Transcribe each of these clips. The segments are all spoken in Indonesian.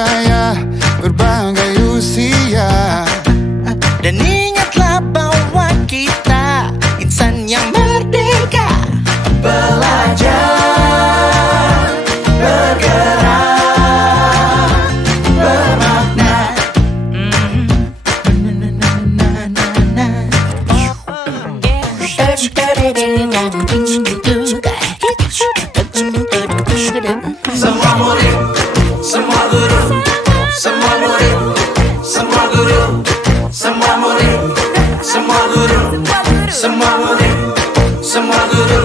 budaya berbagai usia. Dan ingatlah bahwa kita insan yang merdeka. Belajar, bergerak, bermakna. Semua murid, semua guru, semua murid, semua guru, semua murid, semua guru, semua murid, semua guru,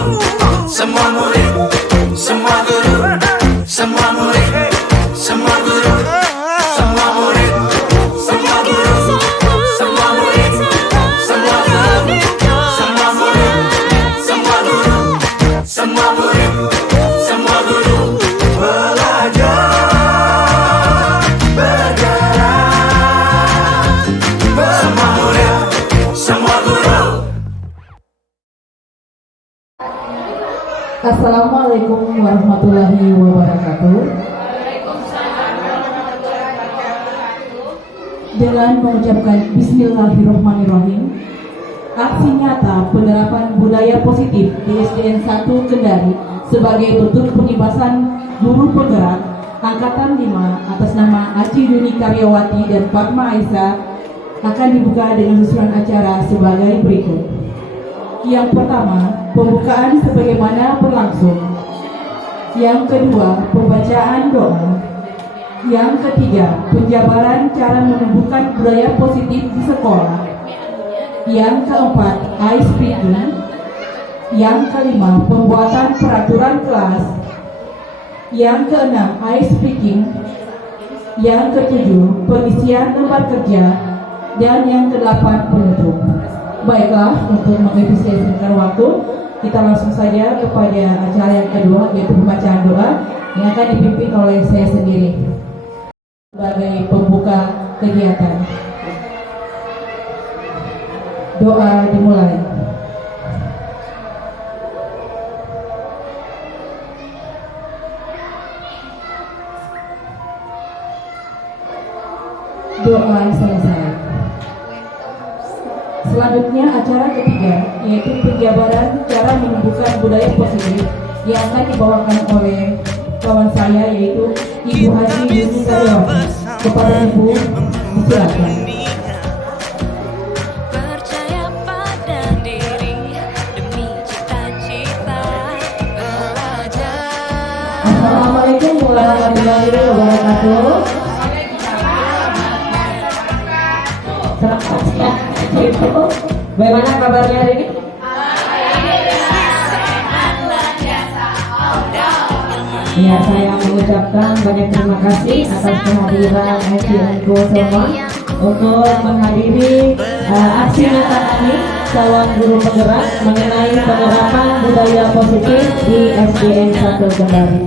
semua murid, semua guru, semua murid, semua guru, semua murid, semua guru, semua murid, semua guru, semua murid, semua guru, semua murid, semua guru. Belajar, bergerak, semua murid, semua guru. Assalamualaikum warahmatullahi wabarakatuh. Dengan mengucapkan Bismillahirrahmanirrahim, aksi nyata penerapan budaya positif di SDN 1 Kendari sebagai bentuk pengibasan guru penggerak Angkatan 5 atas nama Aci Yuni Karyawati dan Fatma Aisyah akan dibuka dengan susunan acara sebagai berikut. Yang pertama, pembukaan sebagaimana berlangsung. Yang kedua, pembacaan doa. Yang ketiga, penjabaran cara menumbuhkan budaya positif di sekolah. Yang keempat, ice breaking. Yang kelima, pembuatan peraturan kelas. Yang keenam, ice breaking. Yang ketujuh, pengisian lembar kerja. Dan yang kedelapan, penutup. Baiklah, untuk mengefisiensikan waktu, kita langsung saja kepada acara yang kedua, yaitu pembacaan doa yang akan dipimpin oleh saya sendiri sebagai pembuka kegiatan. Doa dimulai. Doa selesai. Selanjutnya acara ketiga, yaitu penjabaran cara menumbuhkan budaya positif yang akan dibawakan oleh kawan saya, yaitu Ibu Haji Yuni Karyawati. Kepada Ibu, silakan. Percaya pada diri demi cita-cita. Belajar. Assalamualaikum warahmatullahi wabarakatuh. Selamat siang. Bagaimana kabarnya hari ini? Ya, saya mengucapkan banyak terima kasih atas kehadiran SDN-ku semua untuk menghadiri aksi nyata kami calon guru penggerak mengenai penerapan budaya positif di SDN 1 Kendari.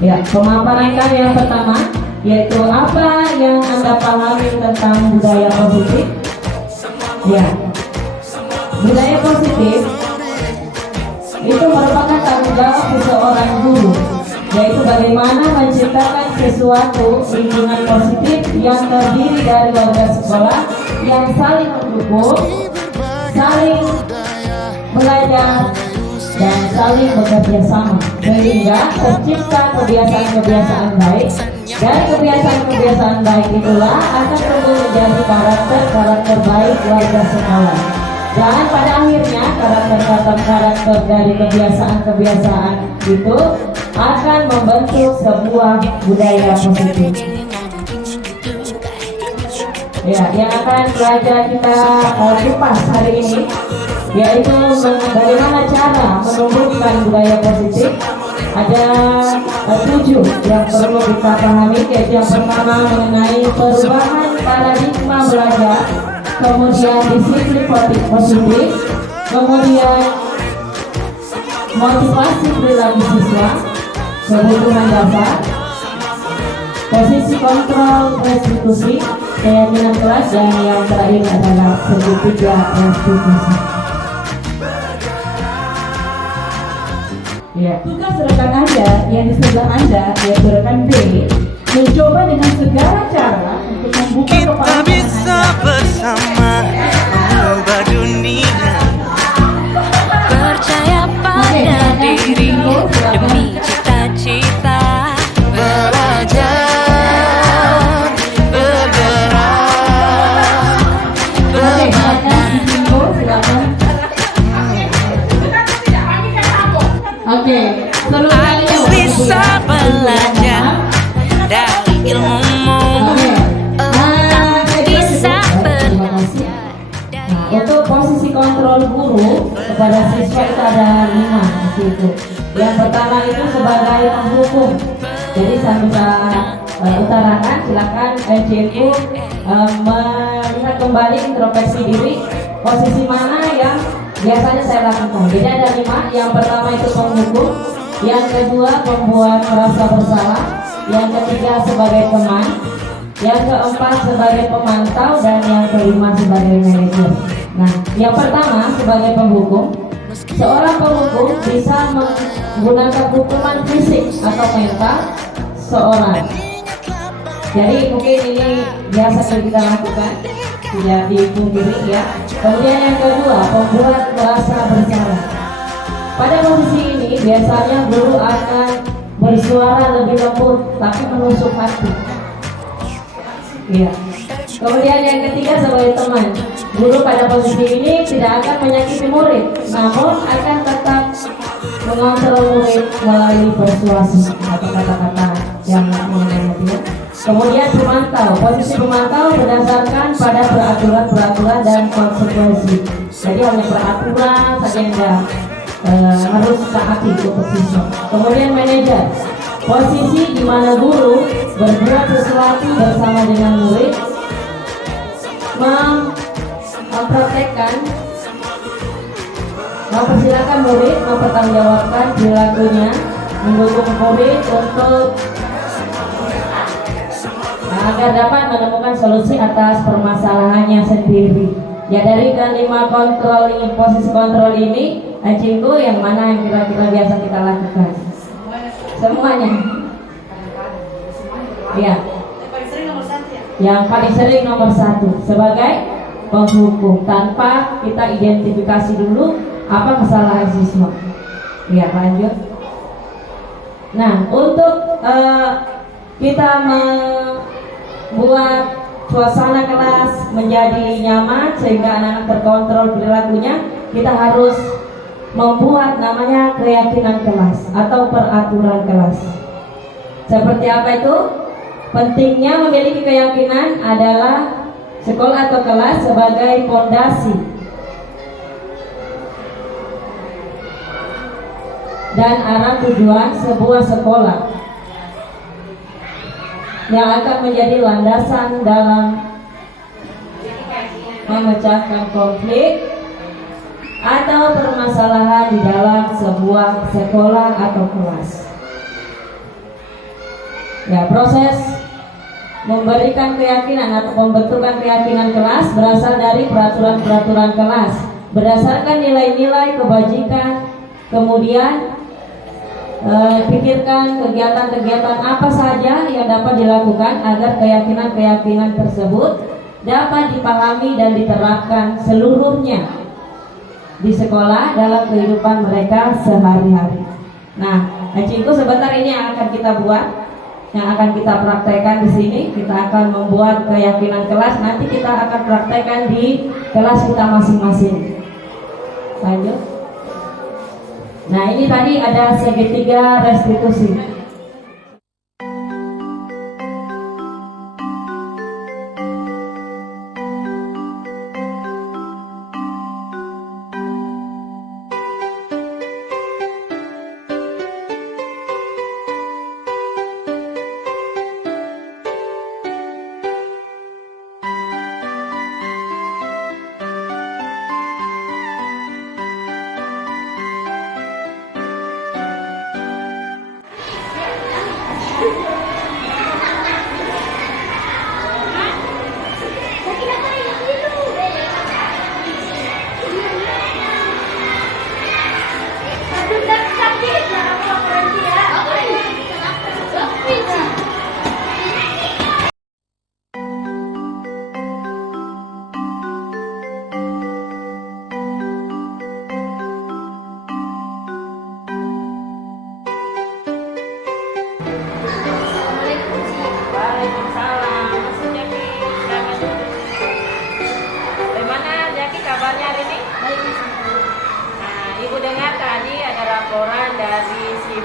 Ya, pemaparan kami yang pertama yaitu apa yang Anda pahami tentang budaya positif. Ya, budaya positif itu merupakan tanggung jawab seseorang guru, yaitu bagaimana menciptakan sesuatu lingkungan positif yang terdiri dari warga sekolah yang saling mendukung, saling belajar, dan saling bekerja sama sehingga tercipta kebiasaan-kebiasaan baik. Dan kebiasaan-kebiasaan baik itulah akan tumbuh menjadi karakter baik warga sekolah. Dan pada akhirnya karakter dari kebiasaan-kebiasaan itu akan membentuk sebuah budaya positif. Ya, yang akan belajar kita kupas hari ini yaitu bagaimana cara menumbuhkan budaya positif. Ada 7 yang perlu kita pahami, yaitu yang pertama mengenai perubahan paradigma belajar, kemudian disiplin positif, kemudian motivasi perilaku siswa, kebutuhan dasar, posisi kontrol restitusi, keyakinan kelas, dan yang terakhir adalah segitiga restitusi. Ya. Tugas rekan Anda yang di sebelah Anda, yaitu rekan B, mencoba dengan segala cara untuk membuka Kita kepala bisa bersama mengubah dunia. Percaya pada diri demi cita-cita. Belajar, bergerak, Oke, silakan Jingo, silakan. Oke, seluruh Aku bisa belajar dari ilmumu. Oke. Bisa Terima kasih. Nah, untuk posisi kontrol guru kepada siswa itu ada 5 seperti itu. Yang pertama itu sebagai penghukum. Jadi saya bisa utarakan, silakan cikgu melihat kembali introspeksi diri, posisi mana yang biasanya saya lakukan. Jadi ada 5. Yang pertama itu penghukum, yang kedua membuat merasa bersalah, yang ketiga sebagai teman, yang keempat sebagai pemantau, dan yang kelima sebagai manajer. Nah, yang pertama sebagai penghukum, seorang penghukum bisa menggunakan hukuman fisik atau mental seorang. Jadi mungkin ini biasa kita lakukan, tidak dipungkiri ya. Kemudian yang kedua, membuat merasa bersalah. Pada posisi ini biasanya guru akan bersuara lebih lembut tapi menusuk hati. Iya. Kemudian yang ketiga sebagai teman, guru pada posisi ini tidak akan menyakiti murid, namun akan tetap mengontrol murid melalui persuasi atau kata-kata yang menyakiti. Kemudian pemantau, posisi pemantau berdasarkan pada peraturan-peraturan dan konsekuensi. Jadi hanya peraturan saja yang harus taati untuk siswa. Kemudian manajer, posisi di mana guru berbuat sesuatu bersama dengan murid, mempraktekkan, mempersilakan murid mempertanggungjawabkan perilakunya, mendukung murid untuk agar dapat menemukan solusi atas permasalahannya sendiri. Ya, dari kelima kontrol ini, posisi kontrol ini, cikgu yang mana yang kira-kira biasa kita lakukan? Semuanya. Ya. Yang paling sering nomor 1 sebagai penghukum, tanpa kita identifikasi dulu apa kesalahan siswa. Ya, lanjut. Nah, untuk kita membuat suasana kelas menjadi nyaman sehingga anak-anak terkontrol perilakunya, kita harus membuat namanya keyakinan kelas atau peraturan kelas. Seperti apa itu? Pentingnya memiliki keyakinan adalah sekolah atau kelas sebagai fondasi dan arah tujuan sebuah sekolah yang akan menjadi landasan dalam memecahkan konflik atau permasalahan di dalam sebuah sekolah atau kelas. Ya, proses memberikan keyakinan atau pembentukan keyakinan kelas berasal dari peraturan-peraturan kelas berdasarkan nilai-nilai kebajikan. Kemudian pikirkan kegiatan-kegiatan apa saja yang dapat dilakukan agar keyakinan-keyakinan tersebut dapat dipahami dan diterapkan seluruhnya di sekolah dalam kehidupan mereka sehari-hari. Nah, cikgu sebentar ini yang akan kita buat, yang akan kita praktekkan di sini. Kita akan membuat keyakinan kelas. Nanti kita akan praktekkan di kelas kita masing-masing. Lanjut. Nah, ini tadi ada segitiga restitusi.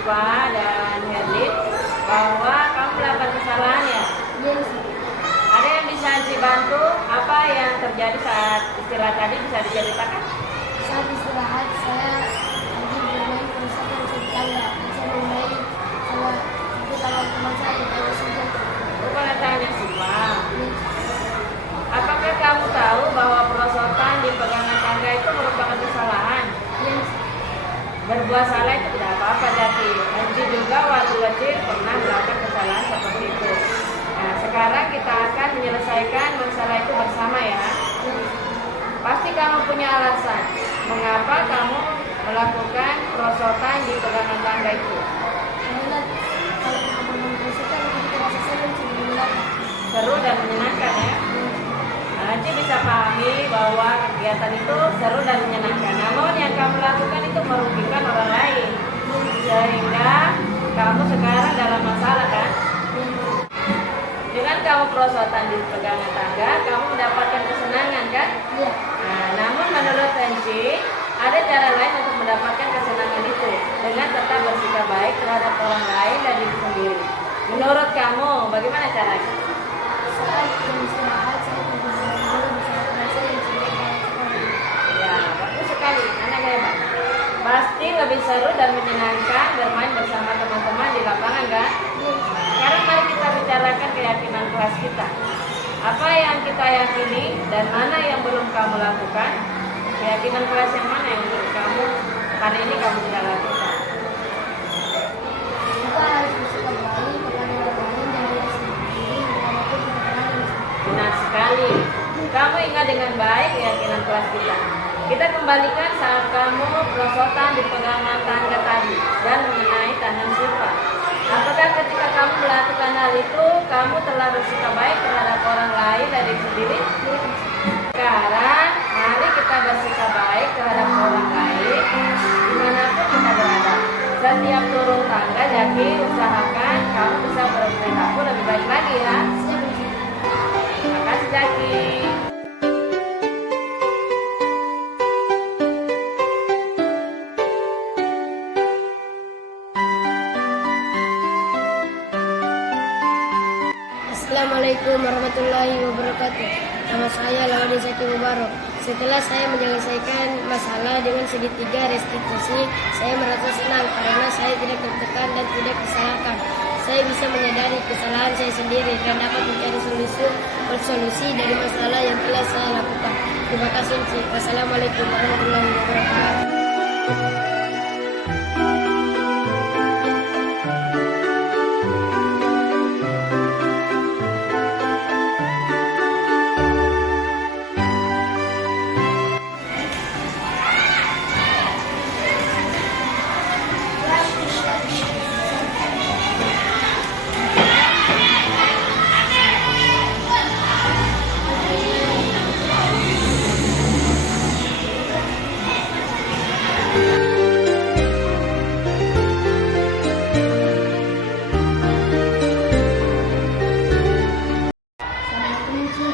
Siva dan Herlin bahwa kamu melakukan kesalahan ya? Ada yang bisa dibantu? Apa yang terjadi saat istirahat tadi bisa diceritakan? Saat istirahat saya lagi bermain perusahaan tetangga. Saya bermain sama teman saya di bawah sini. Bukan tanya Siva. Apakah kamu tahu bahwa perosotan di pegangan tangga itu merupakan kesalahan? Berbuat salah itu tidak apa-apa, jadi Anji juga waktu kecil pernah melakukan kesalahan seperti itu. Nah, sekarang kita akan menyelesaikan masalah itu bersama ya. Pasti kamu punya alasan mengapa kamu melakukan perosotan di pegangan tangga itu. Karena kalau kita bermain perusahaan kita rasa senang sebenarnya. Seru dan menyenangkan ya. Anji bisa pahami bahwa kegiatan itu seru dan menyenangkan. Namun yang kamu lakukan itu merugikan orang lain, sehingga kamu sekarang dalam masalah kan? Dengan kamu perosotan di pegangan tangga, kamu mendapatkan kesenangan kan? Iya. Nah, namun menurut Anji, ada cara lain untuk mendapatkan kesenangan itu dengan tetap bersikap baik terhadap orang lain dan diri sendiri. Menurut kamu, bagaimana caranya? Saat jam istirahat saya pergi jalan dulu bersama teman saya yang sudah banyak sekali. Ya, bagus sekali, anak hebat. Pasti lebih seru dan menyenangkan bermain bersama teman-teman di lapangan kan? Sekarang mari kita bicarakan keyakinan kelas kita. Apa yang kita yakini dan mana yang belum kamu lakukan? Keyakinan kelas yang mana yang menurut kamu hari ini kamu tidak lakukan? Kita harus bersikap baik kepada orang lain dan diri sendiri walaupun kita pernah Benar sekali. Kamu ingat dengan baik keyakinan kelas kita. Kita kembalikan saat kamu perosotan di pegangan tangga tadi dan mengenai tangan Siva. Apakah ketika kamu melakukan hal itu, kamu telah bersikap baik terhadap orang lain dari sendiri? Sekarang, mari kita bersikap baik terhadap orang lain dimanapun kita berada. Setiap turun tangga, jadi usahakan kamu bisa berperilaku lebih baik lagi ya. Terima kasih Jaki. Assalamualaikum warahmatullahi wabarakatuh. Nama saya Lawadin Zaki Mubarok. Setelah saya menyelesaikan masalah dengan segitiga restitusi, saya merasa senang karena saya tidak tertekan dan tidak disalahkan. Saya bisa menyadari kesalahan saya sendiri dan dapat mencari solusi dari masalah yang telah saya lakukan. Terima kasih. Wassalamualaikum warahmatullahi wabarakatuh.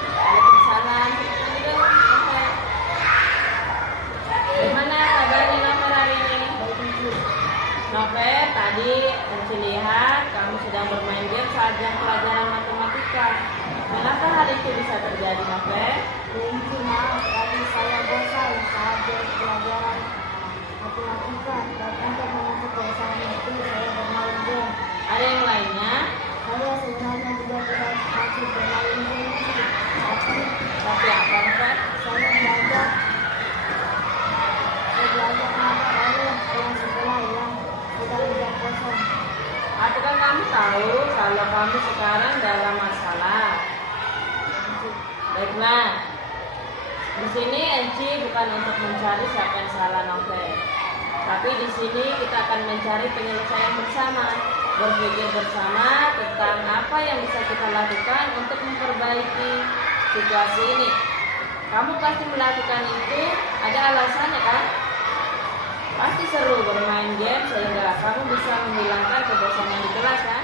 Waalaikumsalam. Gimana kabarnya Novel hari ini? Novel, tadi Enci lihat kamu sedang bermain game saat jam pelajaran matematika. Kenapa hal itu bisa terjadi, Novel? Mungkin maaf tadi saya bosan saat pelajaran matematika dan untuk menutup bosan itu saya bermain game. Ada yang lainnya? Saya sebenarnya juga tidak maksud bermain game, Tapi apa, Novel? saya belajar kenapa lalu pulang sekolah yang sudah tidak kosong. Apakah kamu tahu kalau kamu sekarang dalam masalah? Baiklah. Di sini Enci bukan untuk mencari siapa yang salah, Novel. Tapi di sini kita akan mencari penyelesaian bersama, berpikir bersama tentang apa yang bisa kita lakukan untuk memperbaiki situasi ini. Kamu pasti melakukan itu, ada alasannya kan? Pasti seru bermain game sehingga kamu bisa menghilangkan kebosanan di kelas kan?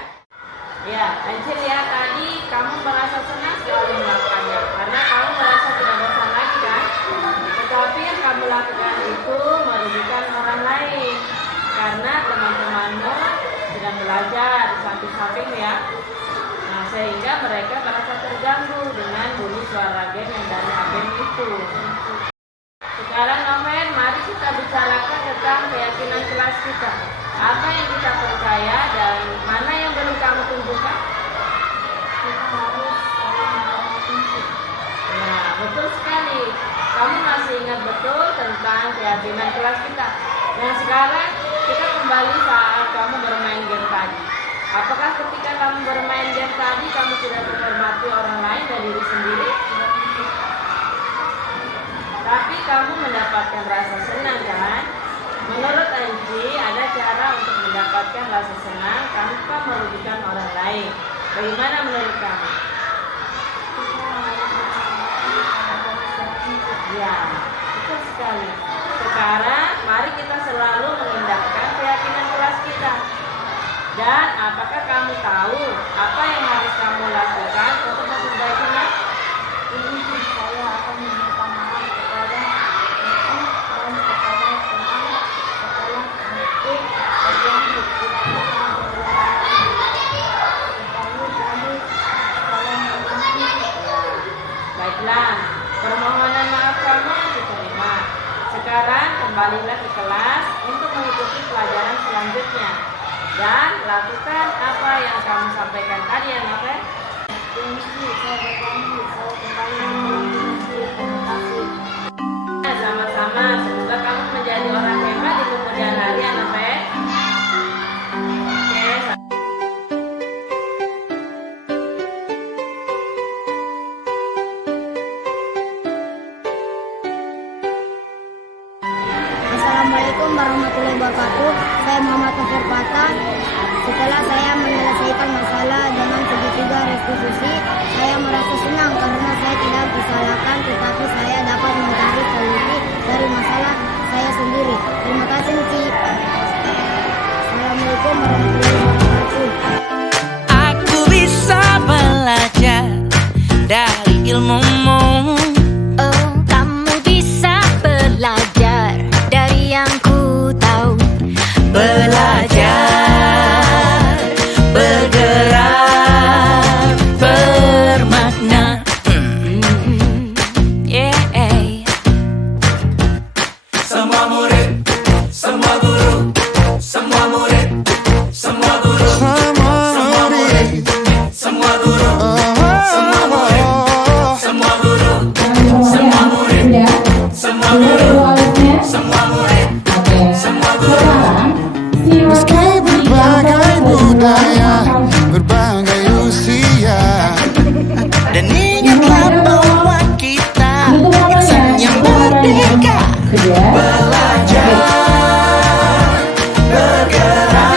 Ya, Enci lihat tadi kamu merasa senang sekali melakukannya karena kamu merasa tidak bosan lagi kan? Tetapi yang kamu lakukan itu merugikan orang lain karena teman-temanmu belajar di samping-samping ya. Nah, sehingga mereka merasa terganggu dengan bunyi suara game yang dari HP itu. Sekarang Noven, mari kita bicarakan tentang keyakinan kelas kita. Apa yang kita percaya dan mana yang belum kamu tunjukkan? Kita harus Nah, betul sekali. Kamu masih ingat betul tentang keyakinan kelas kita. Dan sekarang kita kembali saat kamu bermain game tadi. Apakah ketika kamu bermain game tadi kamu sudah menghormati orang lain dan diri sendiri? Tapi kamu mendapatkan rasa senang kan? Menurut Anji, ada cara untuk mendapatkan rasa senang tanpa merugikan orang lain. Bagaimana menurut kamu? Ya, betul sekali. Sekarang, mari kita selalu mengindahkan keyakinan kelas kita. Dan apakah kamu tahu apa yang harus kamu lakukan untuk memperbaikinya? Ini saya akan meminta maaf kepada ibu dan kepada teman sekolah meeting yang Baiklah, permohonan maaf kamu diterima. Sekarang kembalilah ke kelas untuk mengikuti pelajaran selanjutnya. Dan lakukan apa yang kamu sampaikan tadi ya, Noven. Sama-sama, semoga kamu menjadi orang hebat di kemudian hari ya, Noven. Oke. Assalamualaikum warahmatullahi wabarakatuh. Saya Muhammad Taufir Fatah. Setelah saya menyelesaikan masalah dengan segitiga restitusi, saya merasa senang karena saya tidak disalahkan, tetapi saya dapat mencari solusi dari masalah saya sendiri. Terima kasih, Ci. Assalamualaikum warahmatullahi wabarakatuh. Aku bisa belajar dari ilmumu. Oh, kamu bisa belajar dari yang ku tahu. Belajar, bergerak, bermakna. Yeah. Semua murid, semua guru, semua murid, semua guru, semua murid, semua guru, semua murid, semua guru, semua murid, semua guru, semua murid, semua guru. Meski berbagai budaya, berbagai usia, Dan ingatlah bahwa kita insan yang merdeka. Belajar, bergerak,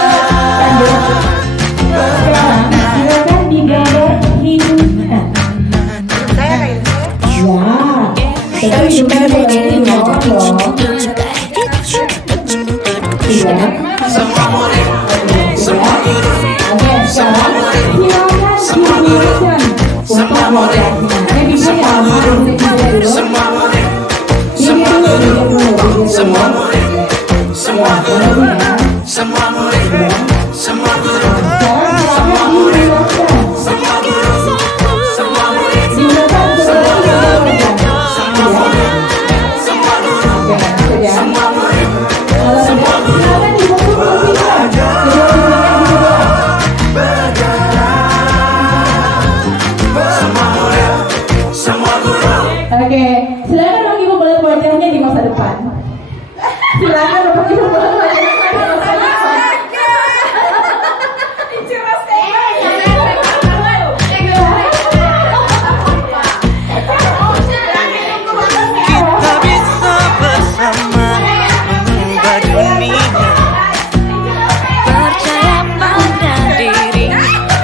Silakan digambar hidupnya. Ya, tapi juga boleh dong. Iya. semua murid, semua guru, Oke, sekarang silakan dilanjutkan semua murid, semua guru, semua murid, semua guru, semua murid, semua guru, semua murid, semua guru, semua murid, semua guru, semua murid, semua guru, semua murid, semua guru, semua murid, semua guru. Oke, silakan Bapak Ibu melihat wajahnya di masa depan. Silakan Bapak Ibu melihat wajahnya di masa depan. Kita bisa bersama mengubah dunia. Percaya pada diri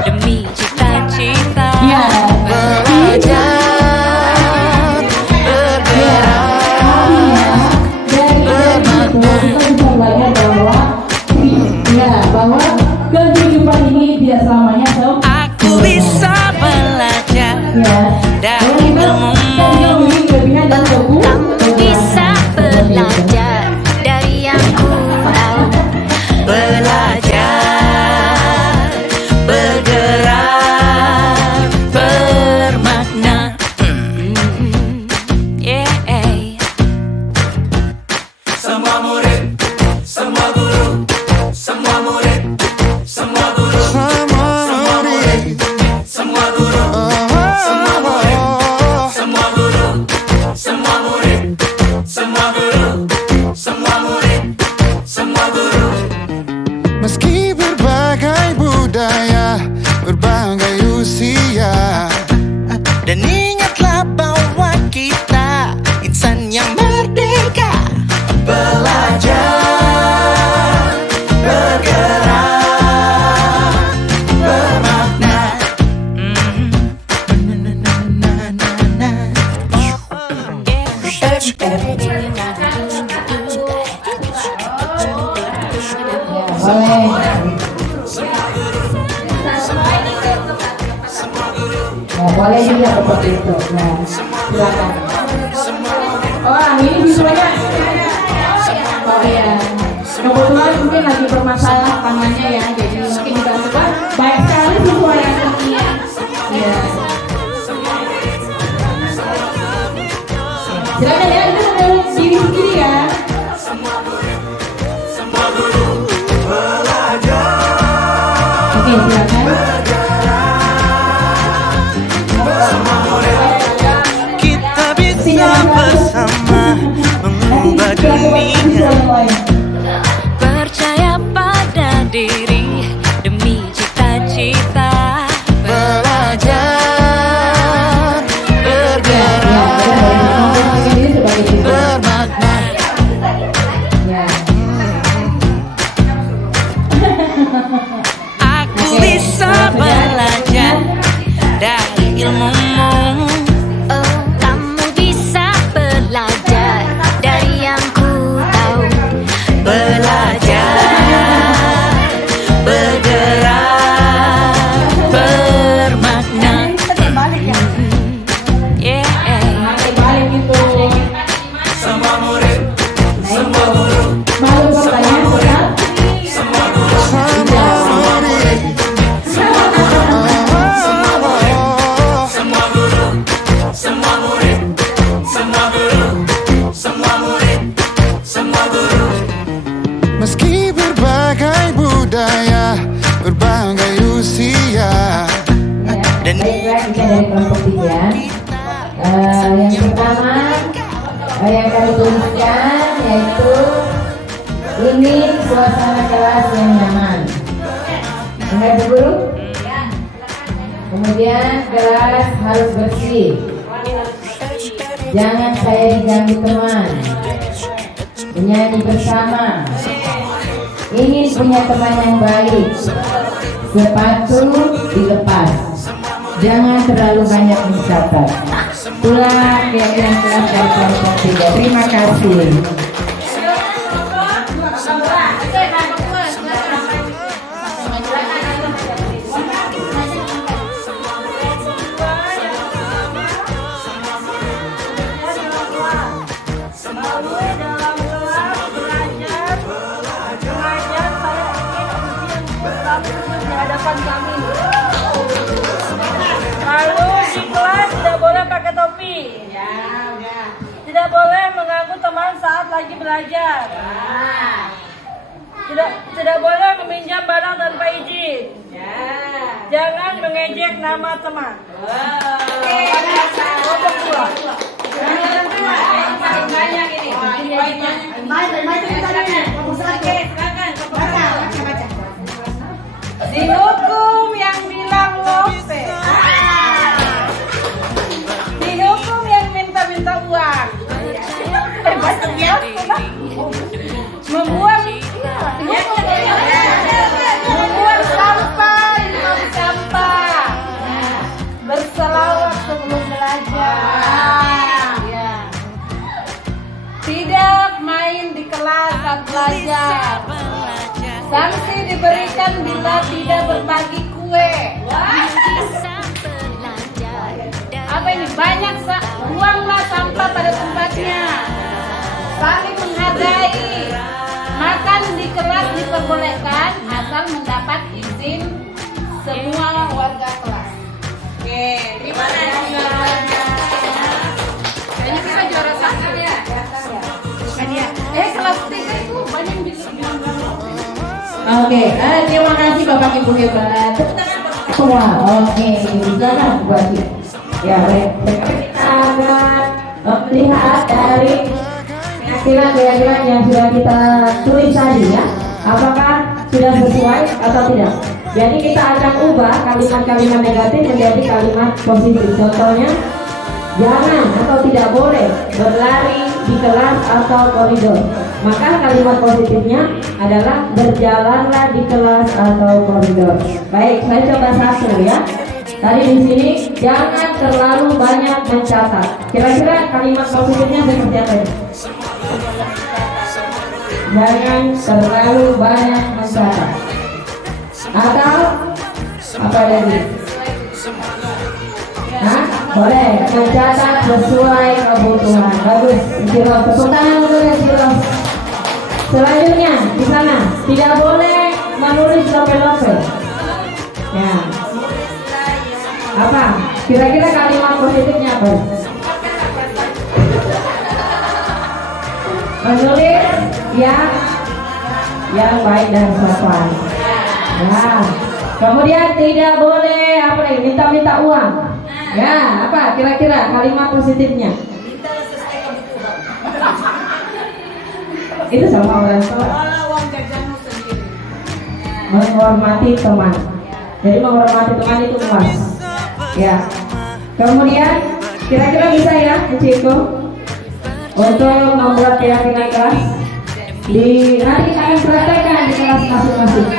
demi cita-cita. Ya. Belajar, bahwa kehidupan ini tidak selamanya aku bisa belajar dari ilmumu. Kamu bisa belajar dari yang ku tahu. Belajar, Dan ingatlah bahwa kita insan yang merdeka. Belajar, bergerak, bermakna. Boleh. Ya, boleh juga seperti itu. Nah, silakan. Oh, ini siswanya. Oh iya. Kebetulan mungkin lagi bermasalah tangannya ya, jadi mungkin dibantu. Baik sekali siswa yang ini. Ya. Silakan ya, itu diri sendiri ya. Oke, silakan. Kita bisa bersama mengubah dunia. Percaya pada diri demi cita-cita. Belajar, bergerak, bermakna. Aku bisa belajar dari ilmumu. Oh, kamu bisa belajar dari yang ku tahu. Belajar, bergerak, bermakna. Yeah. Balik itu. Semua murid, semua guru, Malu pertanyaan benar. semua guru, semua murid, semua guru, semua murid, semua guru. Meski berbagai budaya, berbagai usia. Dan baiklah, kita dari kelompok 3. Yang pertama yang kami tuliskan yaitu ingin suasana kelas yang nyaman. Dengar Bu Guru? Kemudian kelas harus bersih. Jangan saya diganggu teman. Menyanyi bersama. Ingin punya teman yang baik. Sepatu dilepas. Jangan terlalu banyak mencatat. Itulah keyakinan kelas dari kelompok 3. Terima kasih. Lalu di kelas tidak boleh pakai topi. Tidak boleh mengganggu teman saat lagi belajar. Tidak boleh meminjam barang tanpa izin. Jangan mengejek nama teman. Kelompok 2. Dihukum yang bilang lope. Dihukum yang minta-minta uang. Membuang sampah di tong sampah. Berselawat sebelum belajar. Tidak main di kelas saat belajar. Sanksi diberikan bila tidak berbagi kue. Apa ini? Banyak buanglah sampah pada tempatnya. Saling menghargai. Makan di kelas diperbolehkan asal mendapat izin semua warga kelas. Oke, terima kasih. Kayaknya kita juara 1 ya. Kelas 3 itu banyak yang bisa. Oke, terima kasih Bapak Ibu hebat. Semua, oke, silakan buat ya, kita akan melihat dari keyakinan yang sudah kita tulis tadi ya. Apakah sudah sesuai atau tidak? Jadi kita akan ubah kalimat-kalimat negatif menjadi kalimat positif. Contohnya, jangan atau tidak boleh berlari di kelas atau koridor. Maka kalimat positifnya adalah berjalanlah di kelas atau koridor. Baik, saya coba satu ya. Tadi di sini jangan terlalu banyak mencatat. Kira-kira kalimat positifnya seperti apa ya? Jangan terlalu banyak mencatat. Atau apa lagi? Nah, boleh mencatat sesuai kebutuhan. Bagus, Siros. Tepuk tangan untuk Siros. Selanjutnya di sana tidak boleh menulis lope-lope. Ya. Apa? Kira-kira kalimat positifnya apa? Menulis yang baik dan sopan. Nah, kemudian tidak boleh apa lagi? Minta-minta uang. Ya, apa? Kira-kira kalimat positifnya? Itu sama orang tua. Menghormati teman. Jadi menghormati teman itu luas. Ya. Kemudian kira-kira bisa ya, Ciko, untuk membuat keyakinan kelas. Nanti kita akan praktekkan di kelas masing-masing.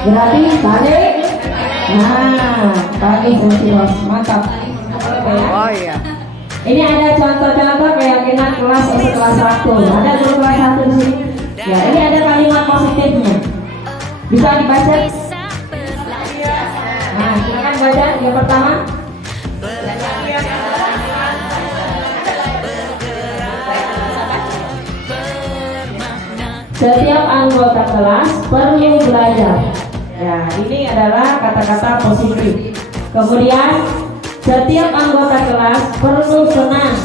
Berarti balik. Nah, balik Siros, mantap. Oh iya. Ini ada contoh-contoh keyakinan kelas kelas 1. Ada guru kelas 1 di sini. Ya, ini ada kalimat positifnya. Bisa dibaca? Nah, silakan baca yang pertama. Setiap anggota kelas perlu belajar. Ya, ini adalah kata-kata positif. Kemudian setiap anggota kelas perlu senang.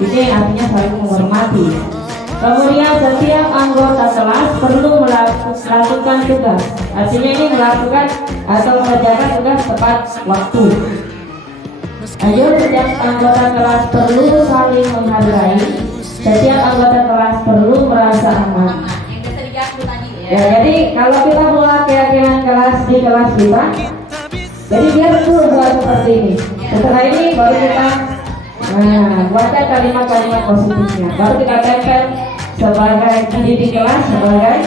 Ini artinya saling menghormati. Kemudian setiap anggota kelas perlu melakukan tugas. Artinya ini melakukan atau mengerjakan tugas tepat waktu. Ayo, setiap anggota kelas perlu saling menghargai. Setiap anggota kelas perlu merasa aman. Ya, jadi kalau kita buat keyakinan kelas di kelas kita, jadi dia betul buat seperti ini. Setelah ini baru kita buatkan kalimat-kalimat positifnya. Baru kita tempel sebagai pendidik kelas, sebagai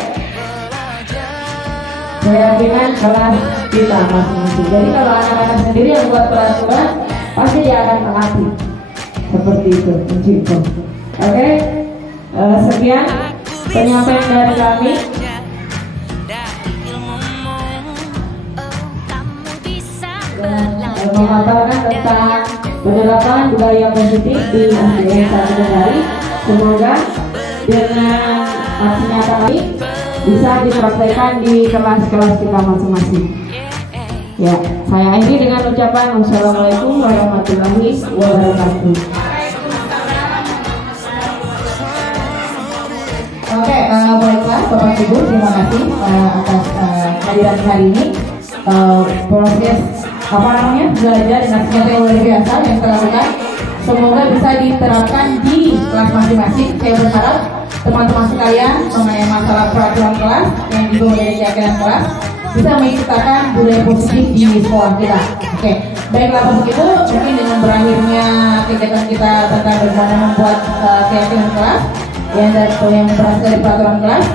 keyakinan kelas kita masing-masing. Jadi kalau anak-anak sendiri yang buat peraturan, pasti dia akan taati. Seperti itu, Ciko. Oke, sekian penyampaian dari kami. Memaparkan tentang penerapan budaya positif di SDN 1 Kendari. Semoga dengan aksi nyata kami bisa dipraktekkan di kelas-kelas kita masing-masing. Ya, saya akhiri dengan ucapan wassalamualaikum warahmatullahi wabarakatuh. Oke, baiklah Bapak Ibu, terima kasih atas hadiran hari ini. Proses belajar dengan senjata yang luar biasa yang kita lakukan, semoga bisa diterapkan di kelas masing-masing. Saya berharap teman-teman sekalian mengenai masalah peraturan kelas yang juga menjadi keyakinan kelas bisa menciptakan budaya positif di sekolah kita. Oke, baiklah Bapak Ibu, mungkin dengan berakhirnya kegiatan kita tentang bagaimana membuat keyakinan kelas yang berasal dari peraturan kelas,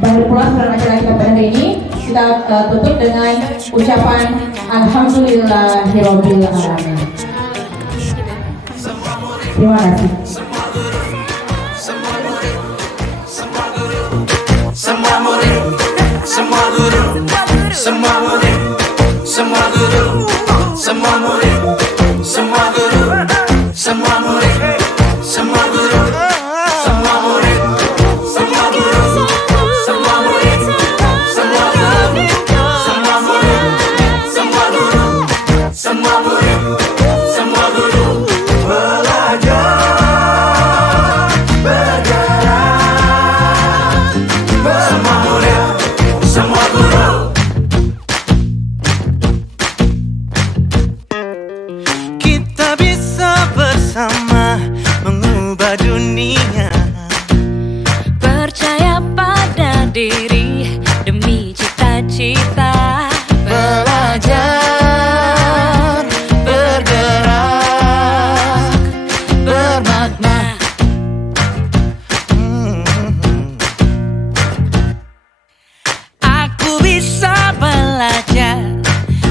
Bang Pulas pada acara kita pada hari ini kita tutup dengan ucapan Alhamdulillahirobbil alamin. Terima kasih. Semua murid, semua guru, semua murid, semua guru, semua murid, semua guru, semua murid, semua guru, semua murid, semua guru, semua murid, semua guru, semua murid, semua guru, semua murid, semua guru belajar.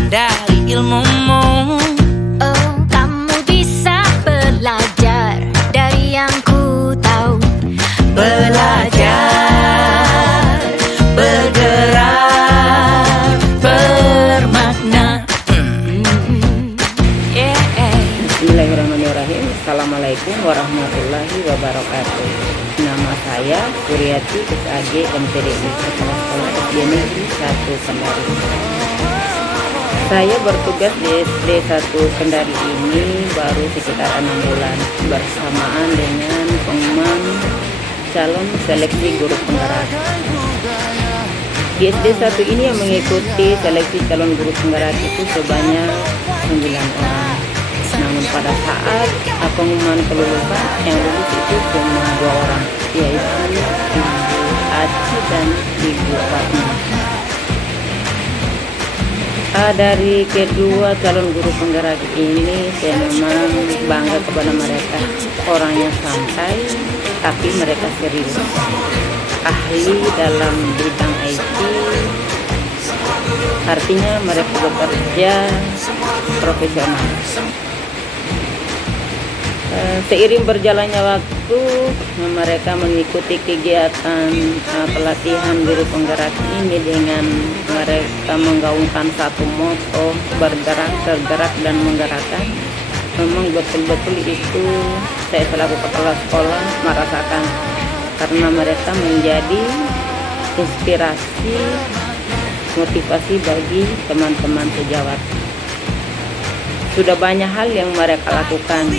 dari ilmumu. Oh, kamu bisa belajar dari yang ku tahu. Belajar, bergerak, bermakna. Bismillahirrahmanirrahim. Assalamualaikum warahmatullahi wabarakatuh. Nama saya Suryati SAG MTDI, Kepala Sekolah SD Negeri 1 Kendari. Saya bertugas di SD 1 Kendari ini baru sekitar 6 bulan bersamaan dengan pengumuman calon seleksi guru penggerak. Di SD 1 ini yang mengikuti seleksi calon guru penggerak itu sebanyak 9 orang. Namun pada saat pengumuman kelulusan yang lulus itu cuma 2 orang, yaitu Ibu Aci dan Ibu Fatma. Dari kedua calon guru penggerak ini saya memang bangga kepada mereka. Orangnya santai, tapi mereka serius. Ahli dalam bidang IT, artinya mereka bekerja profesional. Seiring berjalannya waktu, mereka mengikuti kegiatan pelatihan guru penggerak ini dengan mereka menggaungkan satu moto, bergerak, tergerak, dan menggerakkan. Memang betul-betul itu saya selaku kepala sekolah merasakan, karena mereka menjadi inspirasi, motivasi bagi teman-teman sejawat. Sudah banyak hal yang mereka lakukan,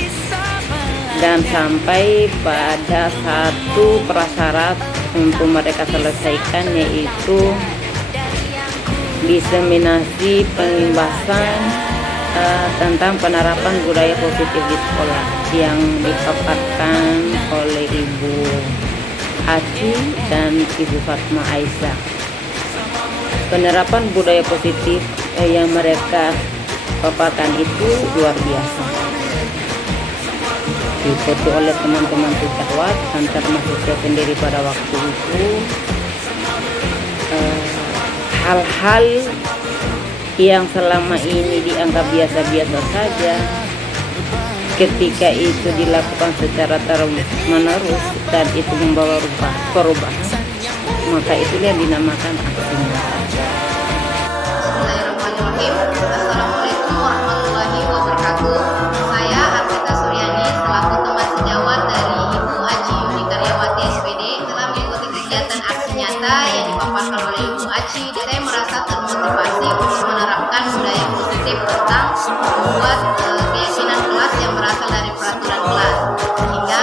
dan sampai pada satu prasyarat untuk mereka selesaikan, yaitu diseminasi pengimbasan tentang penerapan budaya positif di sekolah yang dipaparkan oleh Ibu Aci dan Ibu Fatma Aisyah. Penerapan budaya positif yang mereka paparkan itu luar biasa, diikuti oleh teman-teman sejawat dan termasuk saya sendiri pada waktu itu. Hal-hal yang selama ini dianggap biasa-biasa saja, ketika itu dilakukan secara terus-menerus dan itu membawa perubahan, maka itulah yang dinamakan aksi nyata. Bismillahirrahmanirrahim. Assalamualaikum warahmatullahi wabarakatuh. Saya Arvita Suryani selaku teman sejawat dari Ibu Aci Yuni Karyawati SPD telah mengikuti kegiatan aksi nyata yang dipaparkan oleh Ibu Aci. Saya merasa termotivasi untuk menerapkan budaya positif tentang membuat keyakinan kelas yang berasal dari peraturan kelas, sehingga